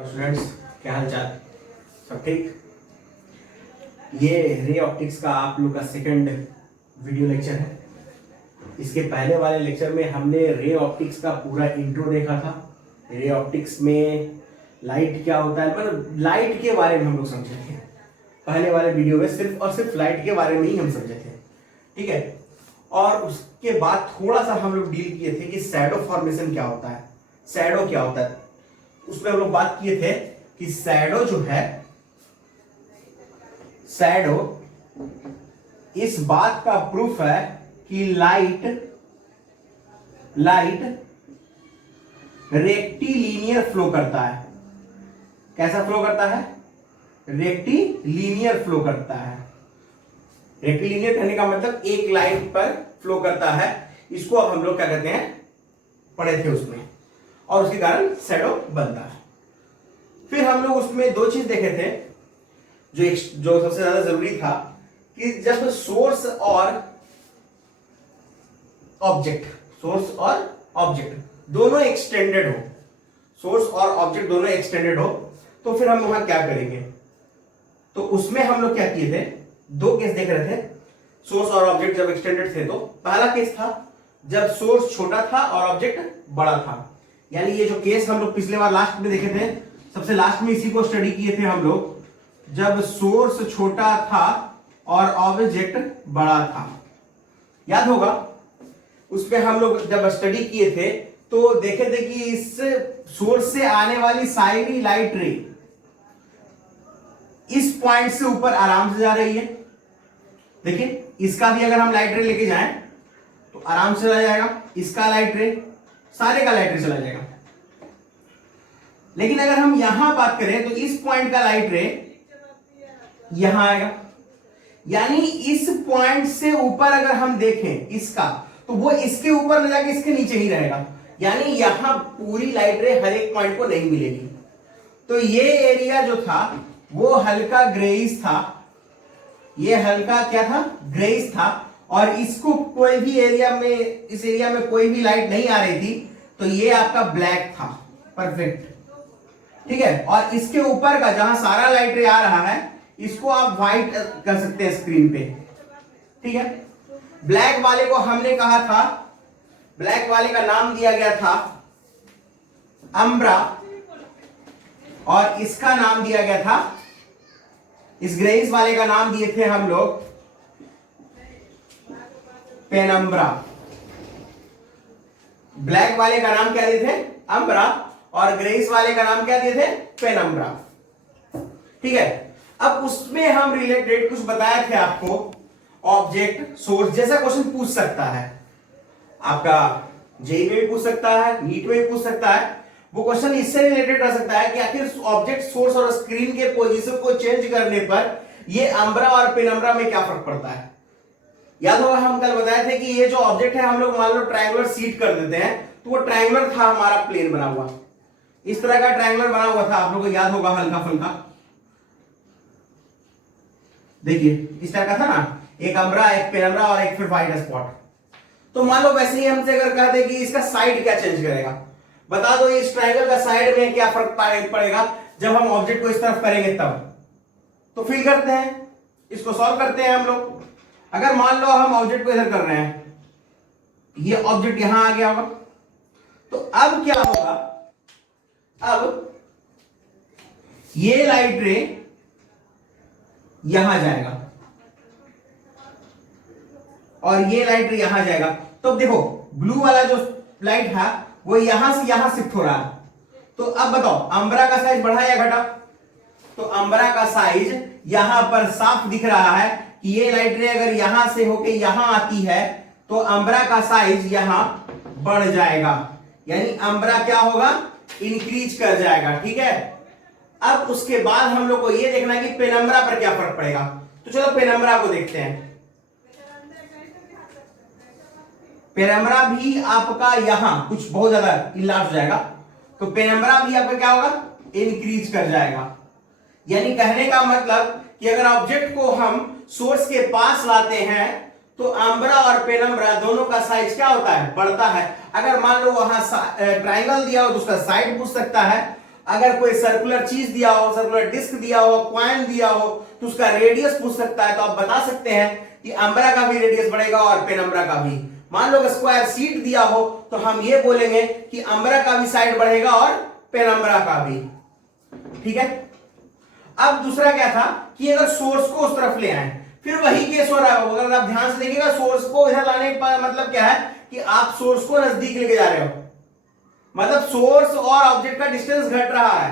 और स्टूडेंट्स, क्या हाल चाल? सब ठीक? ये रे ऑप्टिक्स का आप लोग का सेकंड वीडियो लेक्चर है। इसके पहले वाले लेक्चर में हमने रे ऑप्टिक्स का पूरा इंट्रो देखा था। रे ऑप्टिक्स में लाइट क्या होता है, मतलब लाइट के बारे में हम लोग समझे थे। पहले वाले वीडियो में सिर्फ और सिर्फ लाइट के बारे में ही हम समझे थे, ठीक है। और उसके बाद थोड़ा सा हम लोग डील किए थे कि शैडो फॉर्मेशन क्या होता है, शैडो क्या होता है। उसमें हम लोग बात किए थे कि शैडो जो है, शैडो इस बात का प्रूफ है कि लाइट रेक्टिलीनियर फ्लो करता है। कैसा फ्लो करता है? रेक्टिलीनियर फ्लो करता है। रेक्टिलीनियर कहने का मतलब एक लाइन पर फ्लो करता है। इसको अब हम लोग क्या कहते हैं, पढ़े थे उसमें, और उसके कारण शैडो बनता है। फिर हम लोग उसमें दो चीज देखे थे जो सबसे ज्यादा जरूरी था, कि जब सोर्स और ऑब्जेक्ट दोनों एक्सटेंडेड हो, सोर्स और ऑब्जेक्ट दोनों एक्सटेंडेड हो, तो फिर हम वहां क्या करेंगे। तो उसमें हम लोग क्या किए थे, दो केस देख रहे थे। सोर्स और ऑब्जेक्ट जब एक्सटेंडेड थे, तो पहला केस था जब सोर्स छोटा था और ऑब्जेक्ट बड़ा था। यानी ये जो केस हम लोग पिछले बार लास्ट में देखे थे, सबसे लास्ट में इसी को स्टडी किए थे हम लोग, जब सोर्स छोटा था और ऑब्जेक्ट बड़ा था। याद होगा, उसमें हम लोग जब स्टडी किए थे तो देखे थे कि इस सोर्स से आने वाली सारी लाइट रे इस पॉइंट से ऊपर आराम से जा रही है। देखिए, इसका भी अगर हम लाइट रे लेके जाएं तो आराम से चला जाएगा, इसका लाइट रे, सारे का लाइट रे चला जाएगा। लेकिन अगर हम यहां बात करें तो इस पॉइंट का लाइट रे यहां आएगा। यानी इस पॉइंट से ऊपर अगर हम देखें इसका, तो वो इसके ऊपर न जाके इसके नीचे ही रहेगा। यानी यहां पूरी लाइट रे हर एक पॉइंट को नहीं मिलेगी। तो ये एरिया जो था वो हल्का ग्रेइश था, ये हल्का क्या था, ग्रेइश था। और इसको कोई भी एरिया में, इस एरिया में कोई भी लाइट नहीं आ रही थी, तो ये आपका ब्लैक था, परफेक्ट, ठीक है। और इसके ऊपर का जहां सारा लाइट रे आ रहा है, इसको आप व्हाइट कर सकते हैं स्क्रीन पे, ठीक है। ब्लैक वाले को हमने कहा था, ब्लैक वाले का नाम दिया गया था अम्ब्रा, और इसका नाम दिया गया था, इस ग्रेइश वाले का नाम दिए थे हम लोग पेनम्ब्रा। ब्लैक वाले का नाम क्या दिए थे, अम्ब्रा, और ग्रेइश वाले का नाम क्या दिए थे, पेनम्ब्रा, ठीक है। अब उसमें हम रिलेटेड कुछ बताए थे आपको, ऑब्जेक्ट सोर्स जैसा क्वेश्चन पूछ सकता है, आपका जेई में भी पूछ सकता है, नीट में भी पूछ सकता है। वो क्वेश्चन इससे रिलेटेड रह सकता है कि आखिर ऑब्जेक्ट सोर्स और स्क्रीन के पोजीशन को चेंज करने पर ये अम्ब्रा और पेनम्ब्रा में क्या फर्क पड़ता है। याद होगा, हम कल बताए थे कि ये जो ऑब्जेक्ट है, हम लोग मान लो ट्रायंगुलर सीट कर देते हैं, तो वो ट्रायंगुलर था हमारा, प्लेन बना हुआ, इस तरह का ट्रायंगुलर बना हुआ था, आप लोगों को याद होगा हल्का फुल्का। देखिए इस तरह का था ना, एक अम्ब्रा, एक पेनम्ब्रा और एक फिर व्हाइट स्पॉट। तो मान लो वैसे ही हमसे अगर कहते कि इसका साइड क्या चेंज करेगा, बता दो इस ट्रायंगल का साइड में क्या फर्क पड़ेगा जब हम ऑब्जेक्ट को इस तरफ करेंगे तब। तो फिल करते हैं, इसको सॉल्व करते हैं हम लोग। अगर मान लो हम ऑब्जेक्ट को इधर कर रहे हैं, ये ऑब्जेक्ट यहां आ गया होगा, तो अब क्या होगा, अब ये लाइट रे यहां जाएगा और ये लाइट रे यहां जाएगा। तो देखो ब्लू वाला जो लाइट है वो यहां से यहां शिफ्ट हो रहा है। तो अब बताओ अम्ब्रा का साइज बढ़ा या घटा? तो अम्ब्रा का साइज यहां पर साफ दिख रहा है कि ये लाइट रे अगर यहां से होके यहां आती है तो अम्ब्रा का साइज यहां बढ़ जाएगा। यानी अम्ब्रा क्या होगा, इंक्रीज कर जाएगा, ठीक है। अब उसके बाद हम लोग को ये देखना है कि पेनम्ब्रा पर क्या फर्क पड़ेगा। तो चलो पेनम्ब्रा को देखते हैं। पेनम्ब्रा भी आपका यहां कुछ बहुत ज्यादा इलाज हो जाएगा, तो पेनम्ब्रा भी आपका क्या होगा, इंक्रीज कर जाएगा। यानी कहने का मतलब कि अगर ऑब्जेक्ट को हम सोर्स के पास लाते हैं तो अम्ब्रा और पेनम्ब्रा दोनों का साइज क्या होता है, बढ़ता है। अगर मान लो वहां ट्राइंगल दिया हो तो उसका साइड पूछ सकता है, अगर कोई सर्कुलर चीज दिया हो, सर्कुलर डिस्क दिया हो, कॉइन दिया हो, तो उसका रेडियस पूछ सकता है, तो आप बता सकते हैं कि अम्ब्रा का भी रेडियस बढ़ेगा और पेनम्ब्रा का भी। मान लो स्क्वायर सीट दिया हो तो हम ये बोलेंगे कि अम्ब्रा का भी साइड बढ़ेगा और पेनम्ब्रा का भी। ठीक है। अब दूसरा क्या था कि अगर सोर्स को उस तरफ ले आए, फिर वही केस हो रहा है। अगर आप ध्यान से देखिएगा, सोर्स को इधर लाने का मतलब क्या है कि आप सोर्स को नजदीक लेके जा रहे हो, मतलब सोर्स और ऑब्जेक्ट का डिस्टेंस घट रहा है।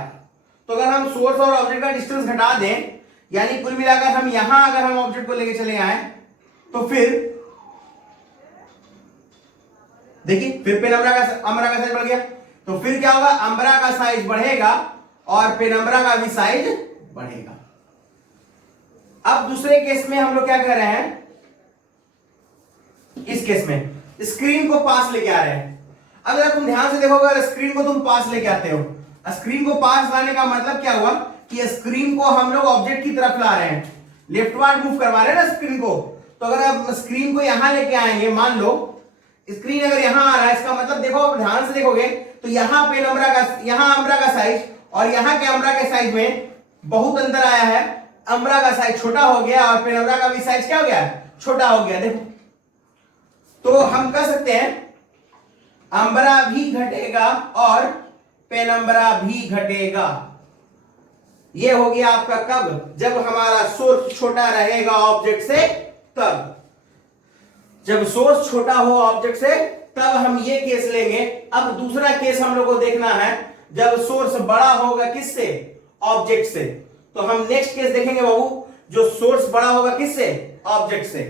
तो अगर हम सोर्स और ऑब्जेक्ट का डिस्टेंस घटा दें, यानी कुल मिलाकर हम यहां अगर हम ऑब्जेक्ट को लेके चले आए, तो फिर देखिए फिर पेनम्ब्रा का साइज बढ़ गया, तो फिर क्या होगा, अम्ब्रा का साइज बढ़ेगा और पेनम्ब्रा का भी साइज बढ़ेगा। अब दूसरे केस में हम लोग क्या कर रहे हैं, इस केस में स्क्रीन को पास लेके आ रहे हैं। अगर तुम ध्यान से देखोगे, अगर स्क्रीन को तुम पास लेके आते हो, स्क्रीन को पास लाने का मतलब क्या हुआ कि स्क्रीन को हम लोग ऑब्जेक्ट की तरफ ला रहे हैं, लेफ्टवर्ड मूव करवा रहे हैं ना स्क्रीन को। तो अगर आप स्क्रीन को यहां लेके आएंगे, मान लो स्क्रीन अगर यहां आ रहा है, इसका मतलब देखो, आप ध्यान से देखोगे तो यहां पेनम्ब्रा का, यहां अम्ब्रा का साइज और यहां के अम्ब्रा के साइज में बहुत अंतर आया है। अम्ब्रा का साइज छोटा हो गया और पेनम्ब्रा का भी साइज क्या हो गया, छोटा हो गया। देखो, तो हम कह सकते हैं अम्ब्रा भी घटेगा और पेनम्ब्रा भी घटेगा। यह हो गया आपका कब, जब हमारा सोर्स छोटा रहेगा ऑब्जेक्ट से, तब जब सोर्स छोटा हो ऑब्जेक्ट से तब हम ये केस लेंगे। अब दूसरा केस हम लोग को देखना है जब सोर्स बड़ा होगा किससे, ऑब्जेक्ट से। तो हम नेक्स्ट केस देखेंगे बाबू, जो सोर्स बड़ा होगा किससे, ऑब्जेक्ट से।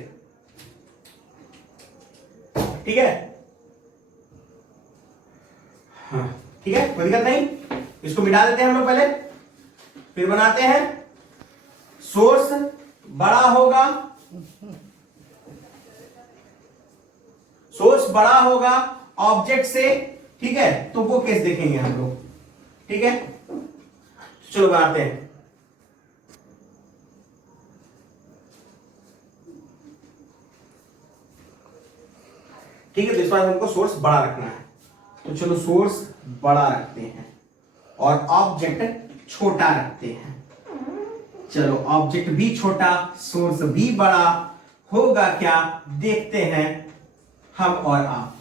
ठीक है, हाँ ठीक है, कोई दिक्कत नहीं। इसको मिटा देते हैं हम लोग पहले, फिर बनाते हैं। सोर्स बड़ा होगा, सोर्स बड़ा होगा ऑब्जेक्ट से, ठीक है, तो वो केस देखेंगे हम लोग। ठीक है, चलो बनाते हैं। ठीक है, तो इस बार हमको सोर्स बड़ा रखना है, तो चलो सोर्स बड़ा रखते हैं और ऑब्जेक्ट छोटा रखते हैं। चलो ऑब्जेक्ट भी छोटा, सोर्स भी बड़ा, होगा क्या देखते हैं हम और आप।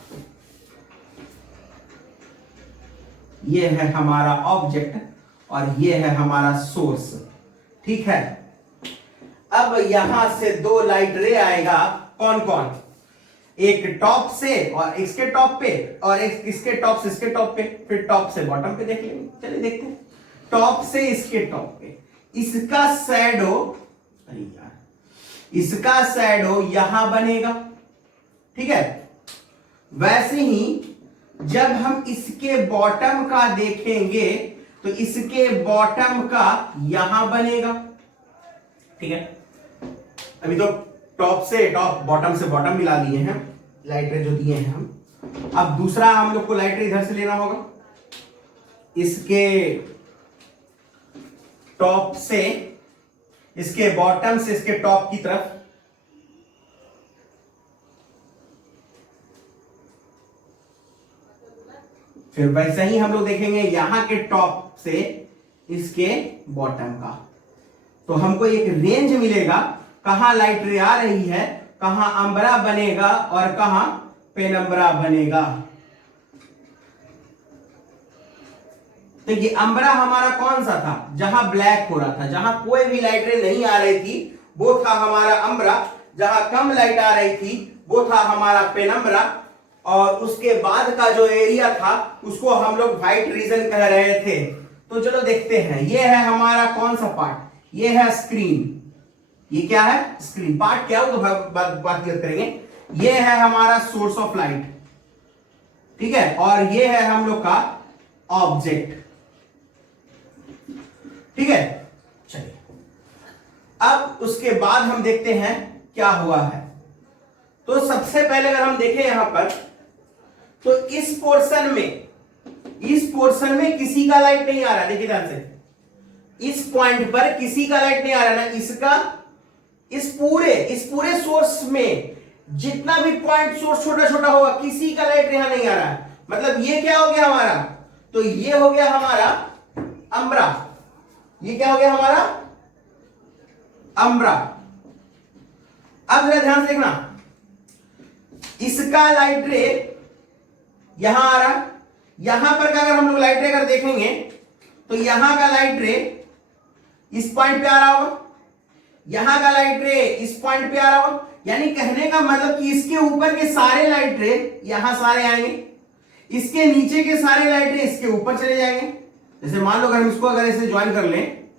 ये है हमारा ऑब्जेक्ट और ये है हमारा सोर्स। ठीक है, अब यहां से दो लाइट रे आएगा, कौन कौन, एक टॉप से और इसके टॉप पे, और एक इसके टॉप से इसके टॉप पे, फिर टॉप से बॉटम पे देख लेंगे। चलिए देखते हैं, टॉप से इसके टॉप पे, इसका शैडो, अरे यार, इसका शैडो यहां बनेगा। ठीक है, वैसे ही जब हम इसके बॉटम का देखेंगे तो इसके बॉटम का यहां बनेगा। ठीक है, अभी तो टॉप से टॉप, बॉटम से बॉटम मिला लिए हैं लाइट रे जो दिए हैं हम। अब दूसरा हम लोग को लाइट रे इधर से लेना होगा, इसके टॉप से, इसके बॉटम से इसके टॉप की तरफ। फिर वैसे ही हम लोग देखेंगे यहां के टॉप से इसके बॉटम का, तो हमको एक रेंज मिलेगा, कहां लाइट रे आ रही है, कहां अम्ब्रा बनेगा और कहां पेनम्ब्रा बनेगा। तो ये अम्ब्रा हमारा कौन सा था, जहां ब्लैक हो रहा था, जहां कोई भी लाइट रे नहीं आ रही थी, वो था हमारा अम्ब्रा। जहां कम लाइट आ रही थी वो था हमारा पेनम्ब्रा। और उसके बाद का जो एरिया था उसको हम लोग व्हाइट रीजन कह रहे थे। तो चलो देखते हैं, ये है हमारा कौन सा पार्ट, ये है स्क्रीन। ये क्या है, स्क्रीन। पार्ट क्या हो तो बात करेंगे। ये है हमारा सोर्स ऑफ लाइट, ठीक है, और ये है हम लोग का ऑब्जेक्ट। ठीक है, चलिए अब उसके बाद हम देखते हैं क्या हुआ है। तो सबसे पहले अगर हम देखें यहां पर, तो इस पोर्शन में किसी का लाइट नहीं आ रहा। देखिए ध्यान से, इस पॉइंट पर किसी का लाइट नहीं आ रहा ना, इसका, इस पूरे सोर्स में जितना भी पॉइंट सोर्स छोटा छोटा होगा, किसी का लाइट यहां नहीं आ रहा है। मतलब ये क्या हो गया हमारा, तो ये हो गया हमारा अम्ब्रा, ये क्या हो गया हमारा अम्ब्रा। अब जरा ध्यान से देखना, इसका लाइट रे यहां आ रहा, यहां पर का अगर हम लोग लाइट रे अगर देखेंगे तो यहां का लाइट रे इस पॉइंट पे आ रहा होगा, यहां का लाइट रे इस पॉइंट पे आ रहा होगा। यानी कहने का मतलब कि इसके ऊपर के सारे लाइट रे यहां सारे आएंगे, इसके नीचे के सारे लाइट रे इसके ऊपर चले जाएंगे। जैसे मान लो अगर हम इसको अगर ऐसे ज्वाइन कर लें,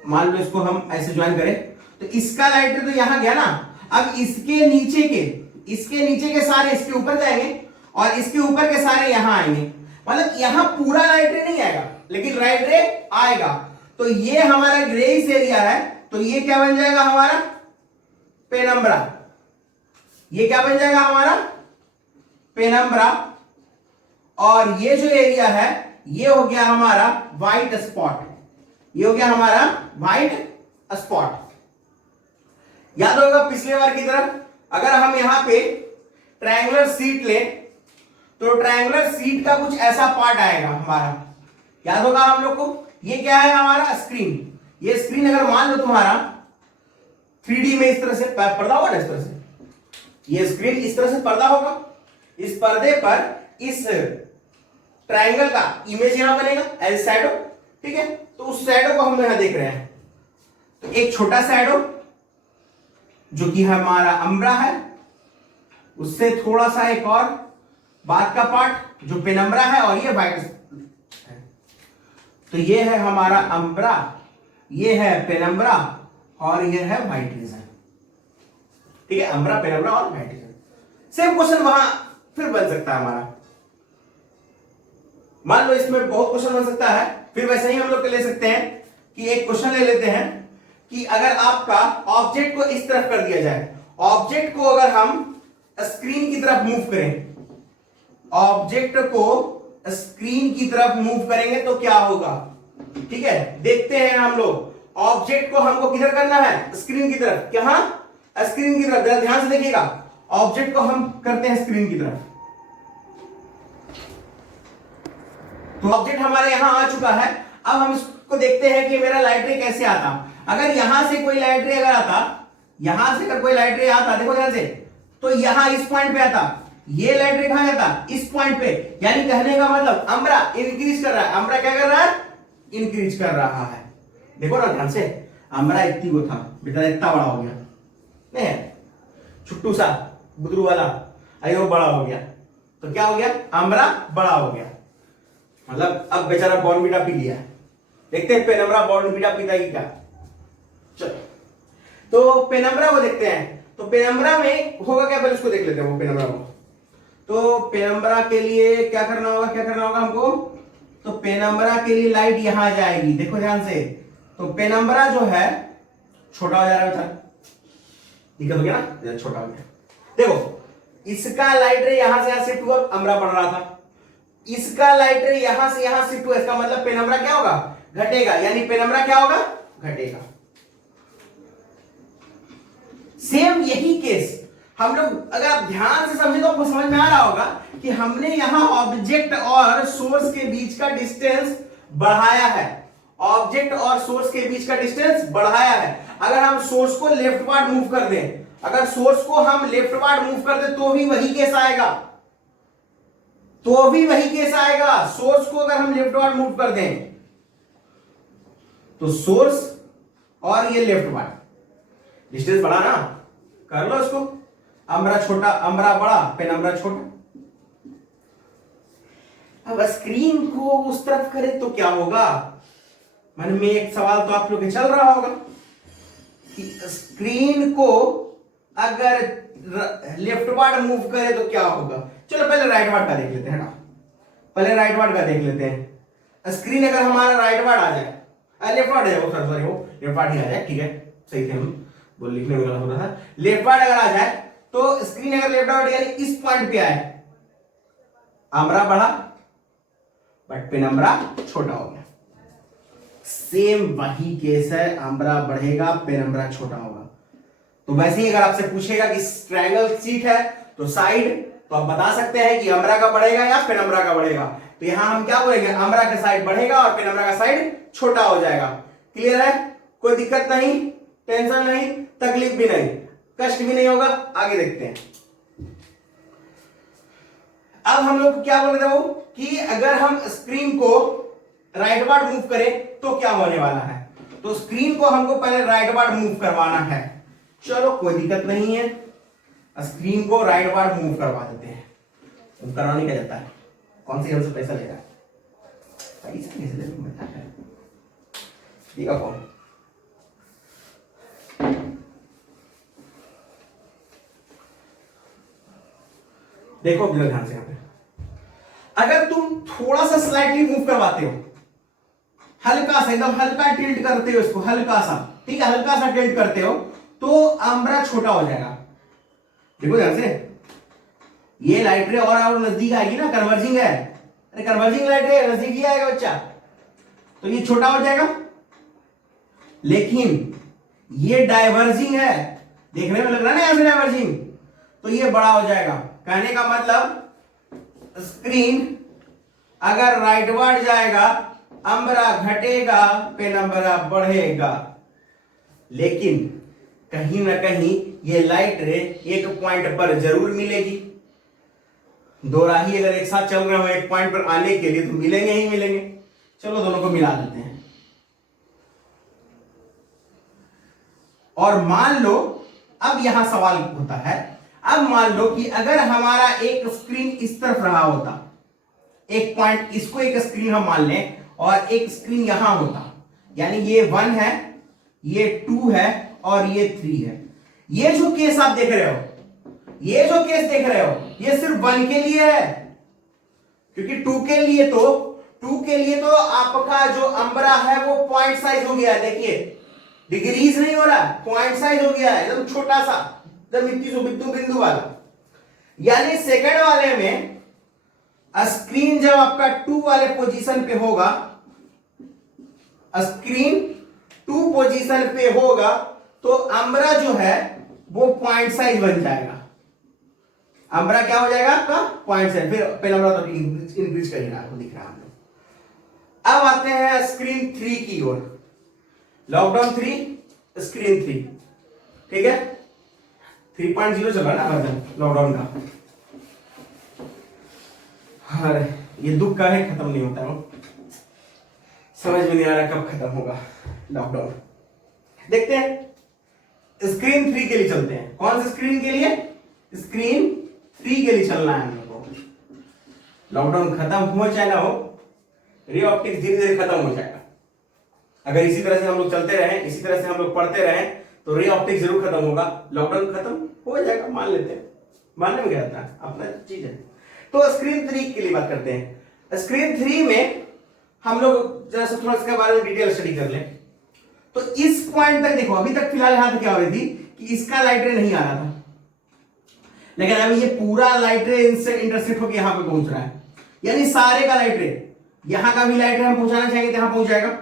मान लो इसको हम ऐसे ज्वाइन करें तो इसका लाइट रे तो यहां गया ना, अब इसके नीचे के सारे इसके ऊपर जाएंगे और इसके ऊपर के सारे यहां आएंगे। मतलब यहां पूरा लाइट रे नहीं आएगा लेकिन लाइट रे आएगा। तो ये हमारा ग्रेइश एरिया है, तो ये क्या बन जाएगा हमारा पेनम्ब्रा। ये क्या बन जाएगा हमारा पेनम्ब्रा। और ये जो एरिया है ये हो गया हमारा व्हाइट स्पॉट, ये हो गया हमारा व्हाइट स्पॉट। याद होगा पिछले बार की तरह, अगर हम यहां पे ट्रायंगुलर शीट लें तो ट्रायंगुलर शीट का कुछ ऐसा पार्ट आएगा हमारा, याद होगा हम लोग को। ये क्या है हमारा स्क्रीन, ये स्क्रीन अगर मान लो तुम्हारा 3D में इस तरह से पर्दा होगा ना, इस तरह से ये स्क्रीन इस तरह से पर्दा होगा, इस पर्दे पर इस ट्रायंगल का इमेज यहां बनेगा एज शैडो, ठीक है। तो उस शैडो को हम यहां देख रहे हैं, तो एक छोटा शैडो जो कि हमारा अम्ब्रा है, उससे थोड़ा सा एक और बाद का पार्ट जो पेनम्ब्रा है, और ये व्हाइट है। तो ये है हमारा अम्ब्रा, ये है पेनम्ब्रा और ये है व्हाइट रीजन, ठीक है। अम्ब्रा, पेनम्ब्रा और व्हाइट रीजन। सेम क्वेश्चन वहां फिर बन सकता है हमारा, मान लो इसमें बहुत क्वेश्चन बन सकता है। फिर वैसे ही हम लोग ले सकते हैं कि एक क्वेश्चन ले लेते हैं कि अगर आपका ऑब्जेक्ट को इस तरफ कर दिया जाए, ऑब्जेक्ट को अगर हम स्क्रीन की तरफ मूव करें, ऑब्जेक्ट को स्क्रीन की तरफ मूव करेंगे तो क्या होगा, ठीक है। देखते हैं हम लोग, ऑब्जेक्ट को हमको किधर करना है, स्क्रीन की तरफ। कहां, स्क्रीन की तरफ। जरा ध्यान से देखिएगा, ऑब्जेक्ट को हम करते हैं स्क्रीन की तरफ, तो ऑब्जेक्ट हमारे यहां आ चुका है। अब हम इसको देखते हैं कि मेरा लाइट रे कैसे आता। अगर यहां से कोई लाइट रे अगर आता, यहां से अगर कोई लाइट रे आता, देखो ध्यान से, तो यहां इस पॉइंट पे आता, ये लाइट रे कहां जाता, इस पॉइंट पे। यानी कहने का मतलब अम्ब्रा इंक्रीज कर रहा है, अम्ब्रा क्या कर रहा है, इंक्रीज कर रहा है। देखो ना ध्यान से, अम्ब्रा इतनी वो था बेटा, इतना बड़ा हो गया नहीं, छुट्टू सा बुदरू वाला, अरे वो बड़ा हो गया, तो क्या हो गया, अम्ब्रा बड़ा हो गया। मतलब अब बेचारा बॉर्नविटा पी लिया। देखते हैं पेनम्ब्रा बॉर्नविटा पीता है क्या। चलो तो पेनम्ब्रा को देखते हैं। तो पेनम्ब्रा में होगा क्या, पहले उसको देख लेते हैं वो पेनम्ब्रा को। तो पेनम्ब्रा के लिए क्या करना होगा हमको। तो पेनम्ब्रा के लिए लाइट यहां जाएगी, देखो ध्यान से। तो पेनम्ब्रा जो है छोटा हो जा रहा है बेचारा, दिक्कत हो गया ना, छोटा हो गया। देखो इसका लाइट रे यहां से यहां शिफ्ट हुआ, अम्ब्रा बढ़ रहा था। इसका लाइट रे यहां से यहां शिफ्ट हुआ, इसका मतलब पेनम्ब्रा क्या होगा, घटेगा। यानी पेनम्ब्रा क्या होगा, घटेगा। सेम यही केस हम लोग अगर आप ध्यान से समझे तो आपको समझ में आ रहा होगा कि हमने यहां ऑब्जेक्ट और सोर्स के बीच का डिस्टेंस बढ़ाया है, ऑब्जेक्ट और सोर्स के बीच का डिस्टेंस बढ़ाया है। अगर हम सोर्स को लेफ्टवर्ड मूव कर दें, अगर सोर्स को हम लेफ्टवर्ड मूव कर दें तो भी वही केस आएगा, तो भी वही केस आएगा। सोर्स को अगर हम लेफ्टवर्ड मूव कर दें तो सोर्स और ये लेफ्टवर्ड डिस्टेंस बढ़ा ना, कर लो इसको। अम्ब्रा छोटा, अम्ब्रा बड़ा, पेनम्ब्रा छोटा। अब स्क्रीन को उस तरफ करें तो क्या होगा, मन में एक सवाल तो आप लोग के चल रहा होगा कि स्क्रीन को अगर लेफ्टवर्ड मूव करे तो क्या होगा। चलो पहले राइटवर्ड का देख लेते हैं ना, पहले राइटवर्ड का देख लेते हैं। स्क्रीन अगर हमारा राइटवर्ड आ जाए, लेफ्टवर्ड है वो, सॉरी वो लेफ्टवर्ड ही आ जाए, ठीक है, सही थे हम, वो लिखने में गलत हो रहा था। लेफ्टवर्ड अगर आ जाए तो स्क्रीन अगर लेफ्टवर्ड यानी इस पॉइंट पे आए, अम्ब्रा बढ़ा बट पेनम्ब्रा छोटा हो गया। सेम वही केस है, अम्ब्रा बढ़ेगा, पेनम्ब्रा छोटा होगा। तो वैसे ही अगर आपसे पूछेगा कि ट्रायंगल शीट है तो साइड, तो आप बता सकते हैं कि अम्ब्रा का बढ़ेगा या पेनम्ब्रा का बढ़ेगा। तो यहां हम क्या बोलेंगे, अम्बरा का साइड बढ़ेगा और पेनम्बरा का साइड छोटा हो जाएगा। क्लियर है, कोई दिक्कत नहीं, टेंशन नहीं, तकलीफ भी नहीं, कष्ट भी नहीं होगा। आगे देखते हैं। अब हम लोग क्या बोल रहे हो कि अगर हम स्क्रीन को राइटवर्ड मूव करें तो क्या होने वाला है। तो स्क्रीन को हमको पहले राइटवर्ड मूव करवाना है। चलो कोई दिक्कत नहीं है, स्क्रीन को राइटवर्ड मूव करवा देते हैं। तो करवाने क्या जाता है, कौन सी हमसे पैसा ले रहा है, पैसा कैसे ले रहा है, ठीक है कौन। देखो ध्यान से, यहाँ पे अगर तुम थोड़ा सा स्लाइटली मूव करवाते हो, हल्का सा, एकदम हल्का टिल्ट करते हो इसको, हल्का सा, ठीक है, हल्का सा टिल्ट करते हो तो अम्बरा छोटा हो जाएगा। देखो ध्यान से, ये लाइट रे और नजदीक आएगी ना, कन्वर्जिंग है, अरे कन्वर्जिंग लाइट रे नजदीक ही आएगा बच्चा, तो ये छोटा हो जाएगा। लेकिन ये डाइवर्जिंग है, देखने में लग रहा है ना यहां से डाइवर्जिंग, तो ये बड़ा हो जाएगा। कहने का मतलब स्क्रीन अगर राइटवर्ड जाएगा, अम्बरा घटेगा, पेनम्बरा बढ़ेगा। लेकिन कहीं ना कहीं ये लाइट रे एक पॉइंट पर जरूर मिलेगी। दो राही अगर एक साथ चल रहे हो एक पॉइंट पर आने के लिए तो मिलेंगे ही मिलेंगे। चलो दोनों को मिला देते हैं। और मान लो, अब यहां सवाल होता है, अब मान लो कि अगर हमारा एक स्क्रीन इस तरफ रहा होता, एक पॉइंट, इसको एक स्क्रीन हम मान लें और एक स्क्रीन यहां होता, यानी ये 1 है, ये 2 है और ये 3 है। ये जो केस आप देख रहे हो, ये जो केस देख रहे हो, ये सिर्फ 1 के लिए है, क्योंकि 2 के लिए तो आपका जो अम्बरा है वो पॉइंट साइज हो गया है। देखिए डिग्रीज नहीं हो रहा, पॉइंट साइज हो गया है, एकदम छोटा सा, एकदम बिंदु वाला। यानी सेकंड वाले में स्क्रीन जब आपका 2 वाले पोजीशन पे होगा, स्क्रीन 2 पोजीशन पे होगा, तो अम्बरा जो है वो पॉइंट साइज बन जाएगा। अम्बरा क्या हो जाएगा आपका, पॉइंट साइज। फिर पेनम्बरा तो इंक्रीज करेगा, आपको दिख रहा है। अब आते हैं स्क्रीन 3 की ओर, लॉकडाउन 3, स्क्रीन 3, ठीक है, 3.0 चल रहा है ना वर्जन लॉकडाउन का। अरे ये दुख का है, खत्म नहीं होता है, समझ में नहीं आ रहा कब खत्म होगा लॉकडाउन। देखते हैं स्क्रीन 3 के लिए चलते हैं। कौन सी स्क्रीन के लिए, स्क्रीन 3 के लिए चलना है हम लोग को। लॉकडाउन खत्म हो चाहे ना हो, रे ऑप्टिक्स धीरे धीरे खत्म हो जाएगा। अगर इसी तरह से हम लोग चलते रहे, इसी तरह से हम लोग पढ़ते रहे, तो रे ऑप्टिक्स जरूर खत्म होगा। लॉकडाउन खत्म हो जाएगा, मान लेते हैं, मानने में क्या रहता है, अपना चीज है। तो स्क्रीन 3 के लिए बात करते हैं। स्क्रीन 3 में हम लोग जरा सा थोड़ा इसके बारे में डिटेल स्टडी कर लें। तो इस पॉइंट तक देखो, अभी तक फिलहाल यहां तक क्या हो रही थी कि इसका लाइट रे नहीं आ रहा था, लेकिन अभी ये पूरा लाइट रे इनसे इंटरसेक्ट होकर यहां पे पहुंच रहा है। यानी सारे का लाइट रे, यहां का भी लाइट रे हम पहुंचाना चाहेंगे तो यहां पहुंच जाएगा,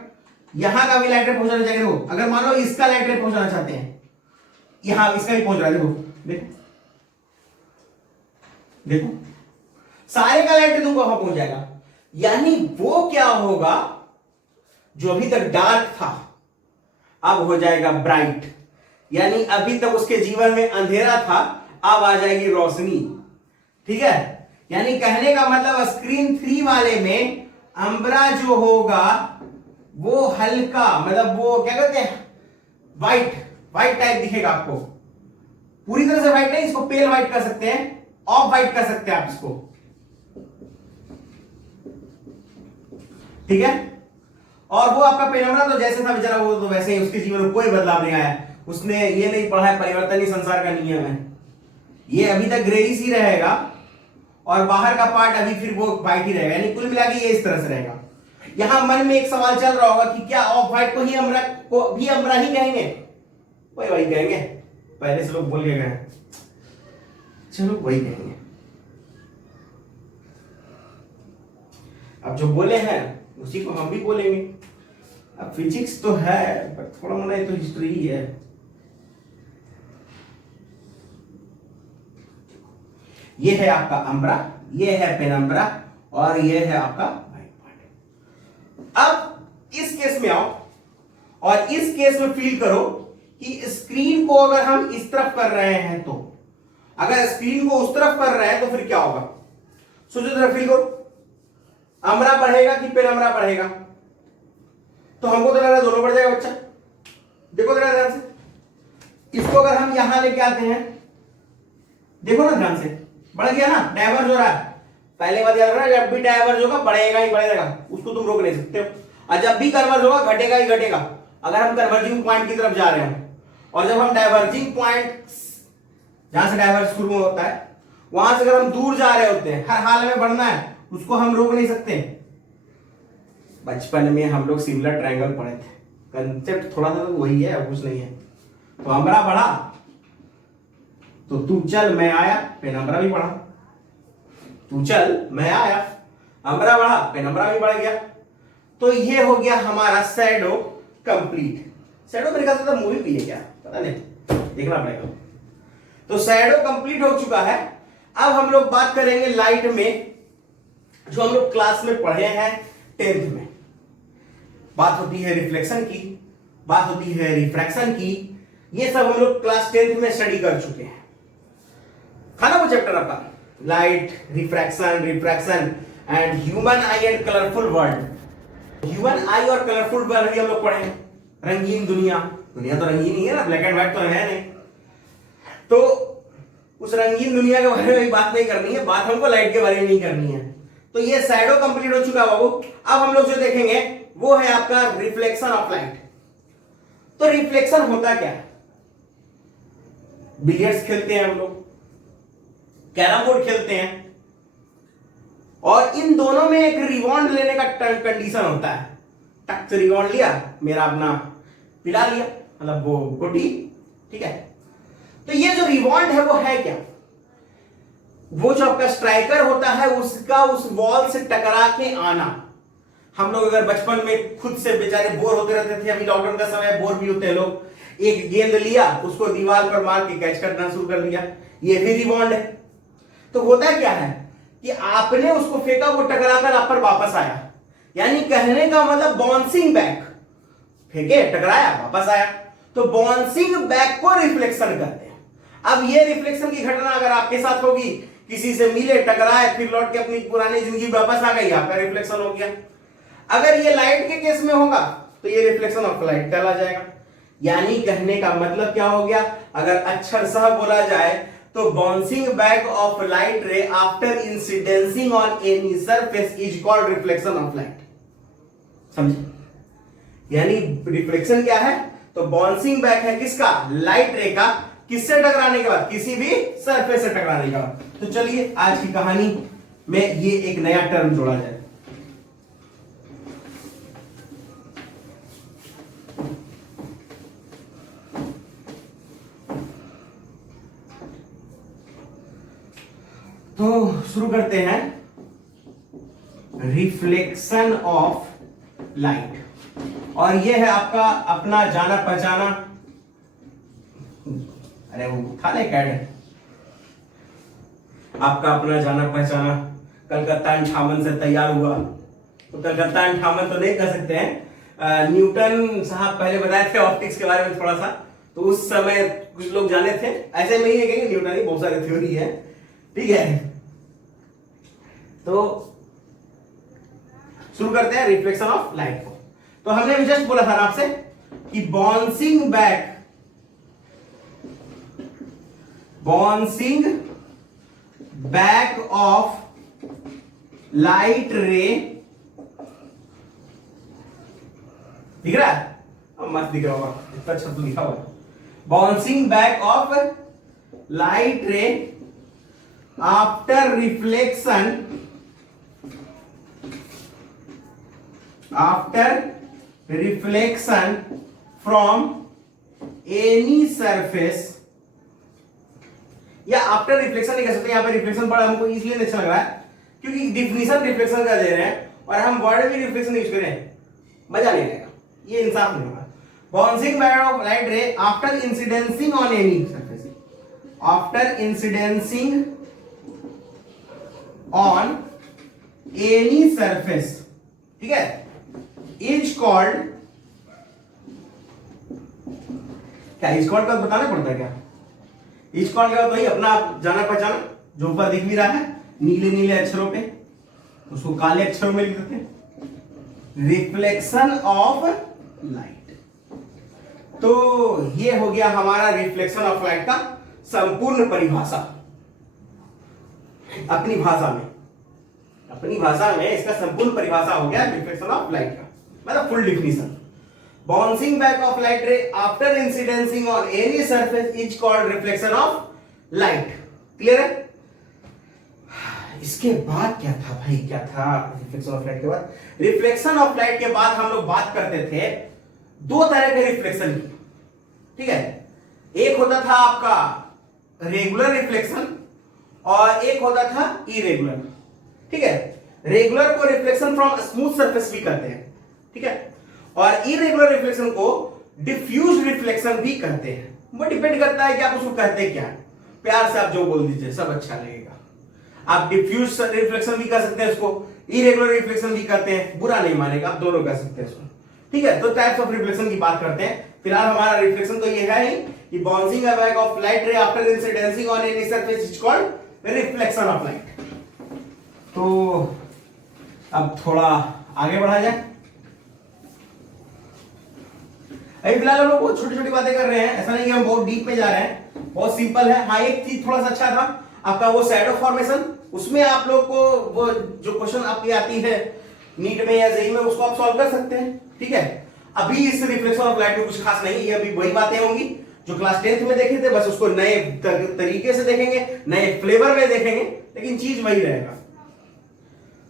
यहां का भी लाइट रे पहुंचाना चाहेंगे। देखो अगर मान लो इसका लाइट रे पहुंचाना चाहते हैं, यहां इसका भी पहुंच रहा है, देखो देखो देखो, सारे का लाइट रे तुमको वहां पहुंच जाएगा। यानी वो क्या होगा, जो अभी तक डार्क था अब हो जाएगा ब्राइट। यानी अभी तक उसके जीवन में अंधेरा था, अब आ जाएगी रोशनी, ठीक है। यानी कहने का मतलब स्क्रीन 3 वाले में अम्बरा जो होगा वो हल्का, मतलब वो क्या कहते हैं, व्हाइट व्हाइट टाइप दिखेगा आपको। पूरी तरह से व्हाइट नहीं, इसको पेल व्हाइट कर सकते हैं, ऑफ व्हाइट कर सकते हैं आप इसको, ठीक है। और वो आपका पेनम्बरा तो जैसे था बेचारा, वो तो वैसे ही, उसके जीवन में कोई बदलाव नहीं आया। उसने ये नहीं पढ़ा है परिवर्तन ही संसार का नियम है। ये अभी तक ग्रेइश ही रहेगा और बाहर का पार्ट अभी फिर वो व्हाइट ही रहेगा। यानी कुल मिला के ये इस तरह से रहेगा। यहां मन में एक सवाल चल रहा होगा कि क्या ऑफ व्हाइट को भी अम्बरा ही कहेंगे? वही कहेंगे, पहले से लोग बोल के गए, चलो वही कहेंगे। अब जो बोले हैं उसी को हम भी बोलेंगे। अब फिजिक्स तो है पर थोड़ा मोड़ा तो हिस्ट्री ही है। ये है आपका अम्बरा, ये है पेनम्बरा और ये है आपका व्हाइट पार्ट। अब इस केस में आओ और इस केस में फील करो कि स्क्रीन को अगर हम इस तरफ कर रहे हैं, तो अगर स्क्रीन को उस तरफ कर रहे हैं तो फिर क्या होगा? सोचो जरा, फील करो, अमरा बढ़ेगा कि पेनमरा बढ़ेगा? तो हमको तो लग रहा है दोनों बढ़ जाएगा बच्चा। देखो जरा ध्यान से, इसको अगर हम यहां लेके आते हैं, देखो ना ध्यान से, बढ़ गया ना, डायवर्ज हो रहा है। पहले बात याद रखना, जब भी डायवर्ज होगा बढ़ेगा ही बढ़ेगा, उसको तुम रोक नहीं सकते हो। और जब भी कन्वर्ज होगा घटेगा ही घटेगा, अगर हम कन्वर्जिंग पॉइंट की तरफ जा रहे हो। और जब हम डाइवर्जिंग पॉइंट, जहां से डाइवर्ज शुरू होता है, वहां से अगर हम दूर जा रहे होते हैं, हर हाल में बढ़ना है, उसको हम रोक नहीं सकते। बचपन में हम लोग सिमिलर ट्रायंगल पढ़े थे, कंसेप्ट थोड़ा सा तो वही है, कुछ नहीं है। तो हमरा बढ़ा तो तू चल मैं आया, पेनमरा भी बढ़ा। तू चल मैं आया, हमरा बढ़ा, पेनमरा भी बढ़ गया। तो ये हो गया हमारा शैडो कंप्लीट। शैडो मेरे ख्याल से मूवी भी है क्या, पता नहीं, देखना पड़ेगा। तो शैडो कंप्लीट हो चुका है। अब हम लोग बात करेंगे लाइट में, जो हम लोग क्लास में पढ़े हैं 10th में। बात होती है रिफ्लेक्शन की, बात होती है रिफ्रैक्शन की, ये सब हम लोग क्लास 10th में स्टडी कर चुके हैं। था ना वो चैप्टर आपका, light, refraction, refraction and human I and colourful world. Human आई और कलरफुल वर्ल्ड भी हम लोग पढ़े हैं। रंगीन दुनिया, दुनिया तो रंगीन ही है ना, ब्लैक एंड व्हाइट तो है नहीं। तो उस रंगीन दुनिया के बारे में बात नहीं करनी है, बात हमको लाइट के बारे में नहीं करनी है। तो ये शैडो कंप्लीट हो चुका बाबू। अब हम लोग जो देखेंगे वो है आपका रिफ्लेक्शन ऑफ लाइट। तो रिफ्लेक्शन होता क्या है? बिलियर्ड्स खेलते हैं हम लोग, कैरम बोर्ड खेलते हैं, और इन दोनों में एक रिवॉन्ड लेने का कंडीशन होता है। टक से रिवॉन्ड लिया, मेरा अपना पिला लिया, मतलब वो गोटी, ठीक है। तो ये जो रिवॉन्ड है वो है क्या? वो जो आपका स्ट्राइकर होता है उसका उस वॉल से टकरा के आना। हम लोग अगर बचपन में खुद से बेचारे बोर होते रहते थे, अभी लॉकडाउन का समय बोर भी होते हैं लोग, एक गेंद लिया, उसको दीवार पर मार के कैच करना शुरू कर दिया, ये भी रिवॉन्ड है। तो होता क्या है कि आपने उसको फेंका, वो टकराकर आप पर वापस आया, यानी कहने का मतलब बाउंसिंग बैक। फेंके, टकराया, वापस आया, तो बाउंसिंग बैक को रिफ्लेक्शन कहते हैं। अब ये रिफ्लेक्शन की घटना अगर आपके साथ होगी, किसी से मिले, टकराए, फिर लौट के अपनी पुरानी जिंदगी वापस आ गई, आपका रिफ्लेक्शन हो गया। अगर ये लाइट के केस में होगा तो ये रिफ्लेक्शन ऑफ लाइट कहला जाएगा। यानी कहने का मतलब क्या हो गया, अगर अक्षर सह बोला जाए तो bouncing back of light ray after incidencing on any surface is called reflection of light. समझे? यानी रिफ्लेक्शन क्या है? तो बाउंसिंग बैक है किसका? लाइट रे का, किससे टकराने के बाद? किसी भी सरफेस से टकराने के बाद। तो चलिए आज की कहानी में ये एक नया टर्म जोड़ा जाए। तो शुरू करते हैं, रिफ्लेक्शन ऑफ लाइट। और ये है आपका अपना जाना पहचाना, अरे वो था ना कैड, आपका अपना जाना पहचाना कलकत्ता 58 से तैयार हुआ। तो कलकत्ता 58 तो नहीं कह सकते हैं, न्यूटन साहब पहले बताए थे ऑप्टिक्स के बारे में थोड़ा सा, तो उस समय कुछ लोग जाने थे, ऐसे नहीं है कि न्यूटन ही, बहुत सारे थ्योरी है, ठीक है। तो शुरू करते हैं रिफ्लेक्शन ऑफ लाइट को। तो हमने भी जस्ट बोला था आपसे कि बाउंसिंग बैक ऑफ लाइट रे, दिख रहा है? मस्त दिख रहा होगा, इतना अच्छा तो लिखा हुआ है। Bouncing back of light ray after reflection from any surface, या आफ्टर रिफ्लेक्शन नहीं कह सकते, यहां पे रिफ्लेक्शन बड़ा हमको इसलिए अच्छा लग रहा है क्योंकि डिफिनेशन रिफ्लेक्शन का दे रहे हैं और हम वर्ड भी रिफ्लेक्शन यूज करें, मजा नहीं आएगा, ये इंसाफ नहीं होगा। Bouncing back of light ray after incidencing on any surface, after incidencing on any surface, ठीक है, इज कॉल्ड, क्या इज कॉल्ड का बताना पड़ता है क्या? इज कॉल्ड का भाई अपना जाना पहचाना, जो ऊपर दिख भी रहा है नीले नीले अक्षरों पे, उसको काले अक्षरों में लिख देते हैं, रिफ्लेक्शन ऑफ लाइट। तो ये हो गया हमारा रिफ्लेक्शन ऑफ लाइट का संपूर्ण परिभाषा। अपनी भाषा में इसका संपूर्ण परिभाषा हो गया रिफ्लेक्शन ऑफ लाइट का, मतलब full definition. Bouncing back of light ray after incidencing on any surface is called reflection of light. Clear है? इसके बाद क्या था भाई, क्या था रिफ्लेक्शन ऑफ लाइट के बाद? रिफ्लेक्शन ऑफ लाइट के बाद हम लोग बात करते थे दो तरह के रिफ्लेक्शन की, ठीक है। एक होता था आपका रेगुलर रिफ्लेक्शन और एक होता था इरेगुलर, ठीक है। रेगुलर को रिफ्लेक्शन फ्रॉम स्मूथ सरफेस भी कहते हैं, ठीक है, और इरेगुलर रिफ्लेक्शन को डिफ्यूज रिफ्लेक्शन भी कहते हैं। वो डिपेंड करता है कि आप उसको कहते क्या, प्यार से आप जो बोल दीजिए सब अच्छा लगेगा। आप डिफ्यूज रिफ्लेक्शन भी कर सकते हैं उसको, इरेगुलर रिफ्लेक्शन भी करते हैं, बुरा नहीं मानेगा, आप दोनों कर सकते हैं उसको, ठीक है। तो टाइप्स ऑफ रिफ्लेक्शन की बात करते हैं। फिलहाल हमारा रिफ्लेक्शन तो ये है ही कि bouncing back of light ray after incidencing on any surface is called reflection of light. तो अब थोड़ा आगे बढ़ा जाए। अभी फिलहाल हम लोग बहुत छोटी छोटी बातें कर रहे हैं, ऐसा नहीं कि हम बहुत डीप में जा रहे हैं, बहुत सिंपल है। हाँ, एक चीज थोड़ा सा अच्छा था आपका वो शैडो फॉर्मेशन, उसमें आप लोग को वो जो क्वेश्चन आपकी आती है नीट में या जेईई में, उसको आप सॉल्व कर सकते हैं, ठीक है। अभी इस रिफ्लेक्शन ऑफ लाइट में कुछ खास नहीं, ये अभी वही बातें होंगी जो क्लास 10th में देखे थे, बस उसको नए तरीके से देखेंगे, नए फ्लेवर में देखेंगे, लेकिन चीज वही रहेगा।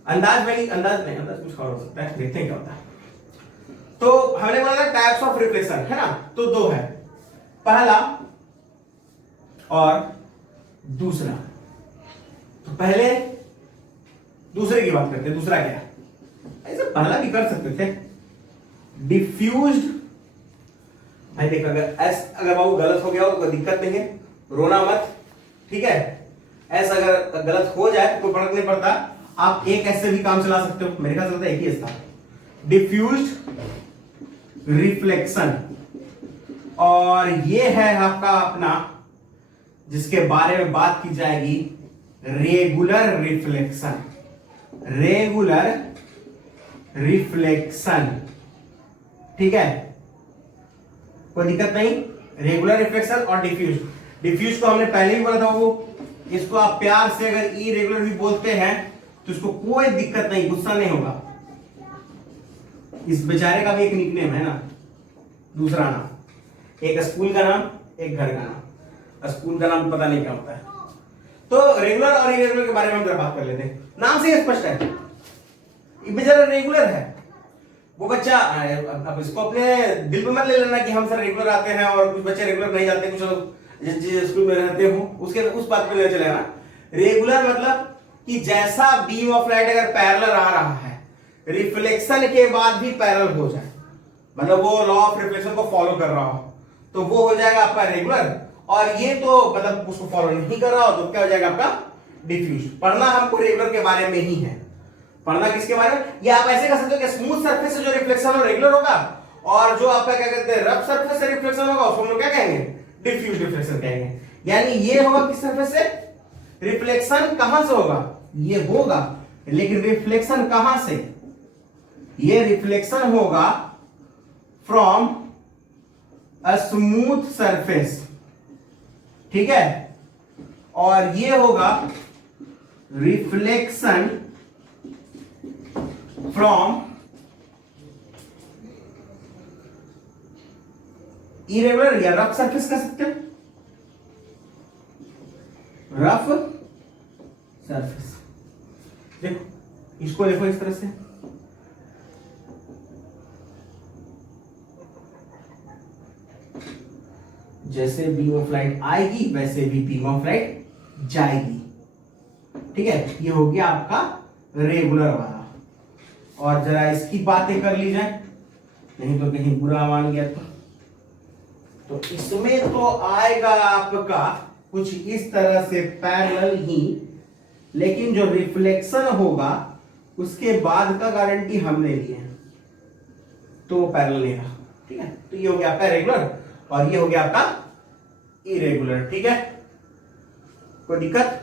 अंदाज कुछ और हो सकता है, देखते हैं क्या होता है। तो हमने बोला था टाइप्स ऑफ रिफ्लेक्शन, है ना, तो दो है, पहला और दूसरा। तो पहले दूसरे की बात करते हैं। दूसरा क्या है? ऐसे पहला भी कर सकते थे, डिफ्यूज्ड। भाई देख, अगर बाबू गलत हो गया हो तो कोई दिक्कत नहीं है, रोना मत, ठीक है। ऐसा अगर गलत हो जाए तो कोई फर्क नहीं पड़ता, आप एक ऐसे भी काम चला सकते हो। मेरे ख्याल से एक ही था, डिफ्यूज्ड रिफ्लेक्शन। और ये है आपका अपना जिसके बारे में बात की जाएगी, रेगुलर रिफ्लेक्शन। रेगुलर रिफ्लेक्शन, ठीक है, कोई दिक्कत नहीं। रेगुलर रिफ्लेक्शन और डिफ्यूज। डिफ्यूज को हमने पहले ही बोला था, वो इसको आप प्यार से अगर इरेगुलर भी बोलते हैं तो इसको कोई दिक्कत नहीं, गुस्सा नहीं होगा। इस बेचारे का भी एक निकनेम है ना, दूसरा नाम, एक स्कूल का नाम, एक घर का नाम। स्कूल का नाम पता नहीं क्या होता है। तो रेगुलर और इरेगुलर के बारे में हम जरा बात कर लेते हैं। नाम से स्पष्ट है, ये बेचारा रेगुलर है। वो बच्चा, अब इसको अपने दिल पे मत ले लेना कि हम सर रेगुलर आते हैं और कुछ बच्चे रेगुलर नहीं जाते, कुछ लोग जिस स्कूल में रहते हो उसके उस बात पे नहीं चलेगा। रेगुलर मतलब कि जैसा बीम ऑफ लाइट अगर पैरेलल आ रहा है, रिफ्लेक्शन के बाद भी पैरेलल हो जाए, मतलब वो लॉ ऑफ रिफ्लेक्शन को फॉलो कर रहा हो, तो वो हो जाएगा आपका रेगुलर। और ये तो मतलब उसको फॉलो नहीं कर रहा हो तो क्या हो जाएगा आपका डिफ्यूज। पढ़ना हमको रेगुलर के बारे में ही है। पढ़ना किसके बारे में? ये आप ऐसे कर सकते हो कि स्मूथ सरफेस से जो रिफ्लेक्शन हो रेगुलर होगा, और जो आपका क्या कहते हैं रफ सरफेस से रिफ्लेक्शन होगा उसको हम लोग क्या कहेंगे? डिफ्यूज रिफ्लेक्शन कहेंगे। यानी ये होगा किस सरफेस से? रिफ्लेक्शन कहां से होगा? ये होगा, लेकिन रिफ्लेक्शन कहां से? ये रिफ्लेक्शन होगा फ्रॉम अ स्मूथ सरफेस, ठीक है, और ये होगा रिफ्लेक्शन फ्रॉम इरेगुलर या रफ सरफेस कह सकते हो, रफ सरफेस। देखो इसको देखो इस तरह से, जैसे बीम ऑफ लाइट आएगी वैसे भी बीम ऑफ लाइट जाएगी, ठीक है। ये हो गया आपका रेगुलर वाला। और जरा इसकी बातें कर ली जाए, नहीं तो कहीं बुरा मान गया तो इसमें तो आएगा आपका कुछ इस तरह से पैरेलल ही, लेकिन जो रिफ्लेक्शन होगा उसके बाद का गारंटी हमने ली है, तो वो पैरेलल नहीं रहा। ठीक है, तो ये हो गया आपका रेगुलर और ये हो गया आपका इरेगुलर। ठीक है, कोई दिक्कत?